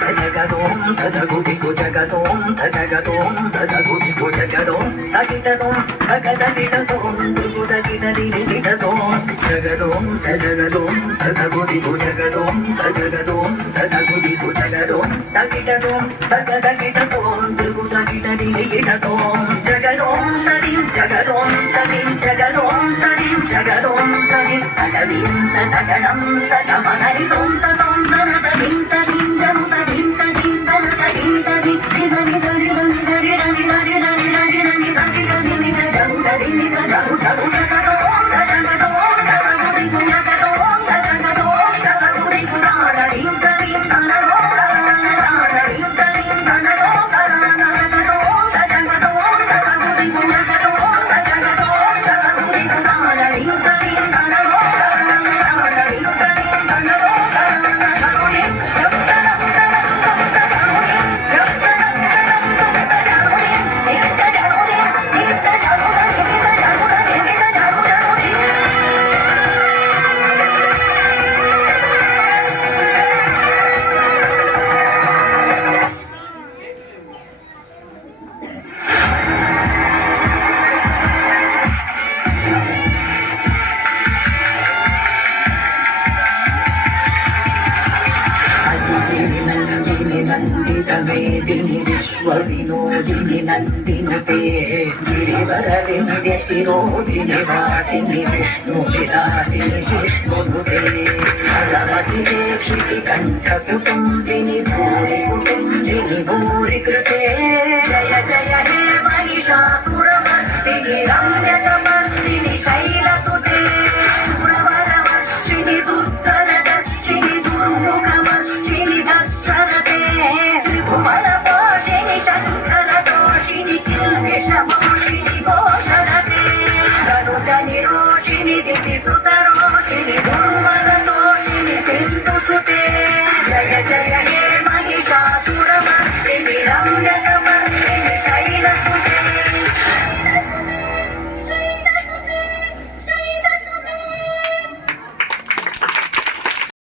తజగదోం తదగుదిగు జగదోం తజగదోం తదగుదిగు జగదోం తగిటదోం తగదగిటదోం దుగుదగిటదిగిటదోం జగదోం తజగదోం తదగుదిగు జగదోం తజగదోం తదగుదిగు జగదోం తగిటదోం తగదగిటదోం దుగుదగిటదిగిటదోం జగదోం తదిం జగదోం తదిం జగదోం తదిం జగదోం తదిం తగదిం తగణం తగమనరిదోం తదోం తనతదిం తదిం జము తదిం తదిం తనతదిం తదిం నిజని జని జని జని రని రని రని రని రని రని రని నిజ జము తదిం నిజ జము జము జగదోం తగదోం తగదుదిగు జగదోం తగదోం తగదుదిగు రాడడిం తదిం తనదోం రాడడిం తదిం తనదోం తగదోం తగదోం తగదుదిగు జగదోం తగదోం తగదుదిగు రాడడిం తదిం తనదోం రాడడిం తదిం తనదోం నందితమేదిని విశ్వవినోదిని నందినుతే గిరివరవింద్య శిరోదిని వాసిని విష్ణు విలాసిని విష్ణునుతే అలమతిదే క్షితి కంఠ కుటుంబిని భూరి కుటుంబిని భూరి కృతే జయ జయ హే మహిషాసురమర్దిని రమ్యతమ